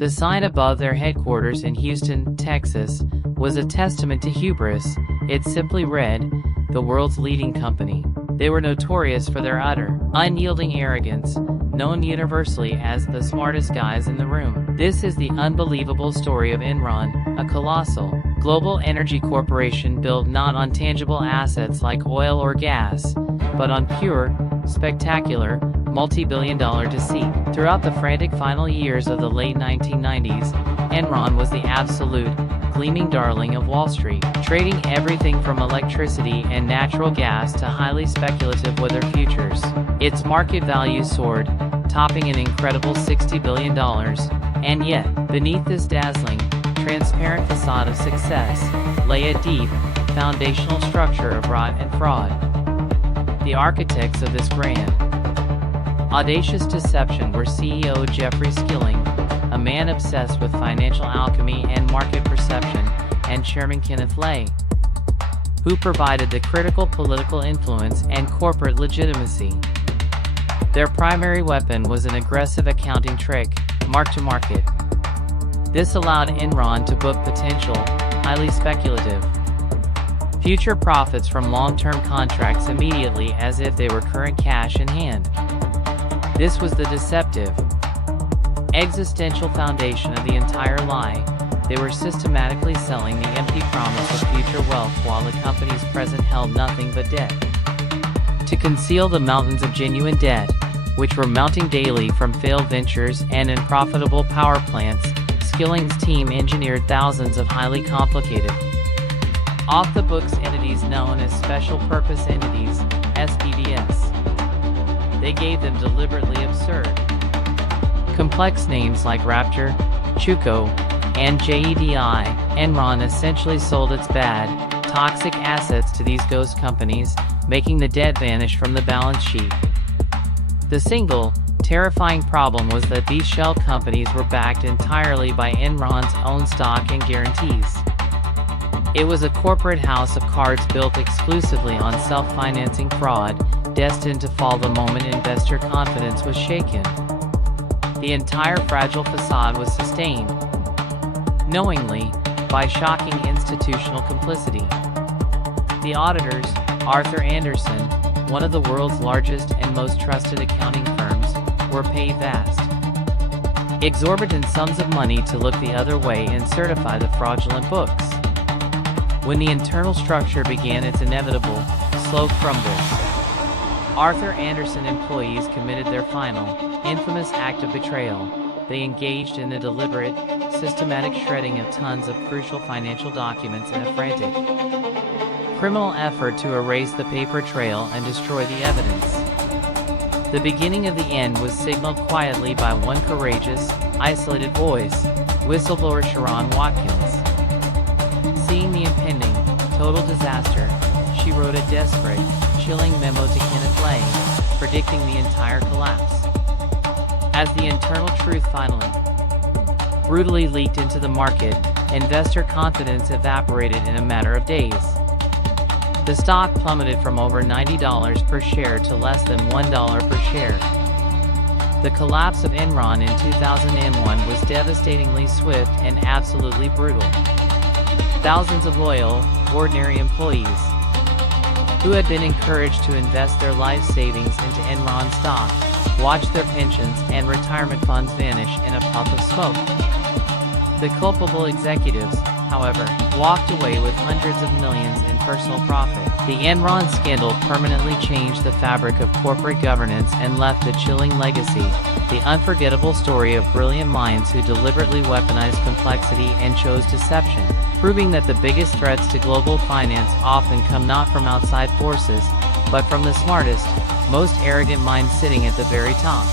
The sign above their headquarters in Houston, Texas, was a testament to Hubris. It simply read, "The world's leading company." They were notorious for their utter, unyielding arrogance, known universally as the smartest guys in the room. This is the unbelievable story of Enron, a colossal, global energy corporation built not on tangible assets like oil or gas, but on pure, spectacular, multi-billion-dollar deceit. Throughout the frantic final years of the late 1990s, Enron was the absolute, gleaming darling of Wall Street, trading everything from electricity and natural gas to highly speculative weather futures. Its market value soared, topping an incredible $60 billion, and yet, beneath this dazzling, transparent facade of success, lay a deep, foundational structure of rot and fraud. The architects of this grand, audacious deception were CEO Jeffrey Skilling, a man obsessed with financial alchemy and market perception, and Chairman Kenneth, who provided the critical political influence and corporate legitimacy. Their primary weapon was an aggressive accounting trick, mark-to-market. This allowed Enron to book potential, highly speculative, future profits from long-term contracts immediately as if they were current cash in hand. This was the deceptive, existential foundation of the entire lie. They were systematically selling the empty promise of future wealth while the company's present held nothing but debt. To conceal the mountains of genuine debt, which were mounting daily from failed ventures and unprofitable power plants, Skilling's team engineered thousands of highly complicated, off-the-books entities known as special purpose entities, SPVs. They gave them deliberately absurd, complex names like Raptor, Chewco, and JEDI. Enron essentially sold its bad, toxic assets to these ghost companies, making the debt vanish from the balance sheet. The single, terrifying problem was that these shell companies were backed entirely by Enron's own stock and guarantees. It was a corporate house of cards built exclusively on self-financing fraud, destined to fall the moment investor confidence was shaken. The entire fragile facade was sustained, knowingly, by shocking institutional complicity. The auditors, Arthur Andersen, one of the world's largest and most trusted accounting firms, were paid vast, exorbitant sums of money to look the other way and certify the fraudulent books. When the internal structure began its inevitable, slow crumble, Arthur Andersen employees committed their final, infamous act of betrayal. They engaged in the deliberate, systematic shredding of tons of crucial financial documents in a frantic, criminal effort to erase the paper trail and destroy the evidence. The beginning of the end was signaled quietly by one courageous, isolated voice, whistleblower Sharon Watkins. Seeing the impending, total disaster, she wrote a desperate, chilling memo to Kenneth, predicting the entire collapse. As the internal truth finally, brutally leaked into the market, investor confidence evaporated in a matter of days. The stock plummeted from over $90 per share to less than $1 per share. The collapse of Enron in 2001 was devastatingly swift and absolutely brutal. Thousands of loyal, ordinary employees, who had been encouraged to invest their life savings into Enron stock, watched their pensions and retirement funds vanish in a puff of smoke. The culpable executives, however, walked away with hundreds of millions in personal profit. The Enron scandal permanently changed the fabric of corporate governance and left a chilling legacy, the unforgettable story of brilliant minds who deliberately weaponized complexity and chose deception, proving that the biggest threats to global finance often come not from outside forces, but from the smartest, most arrogant minds sitting at the very top.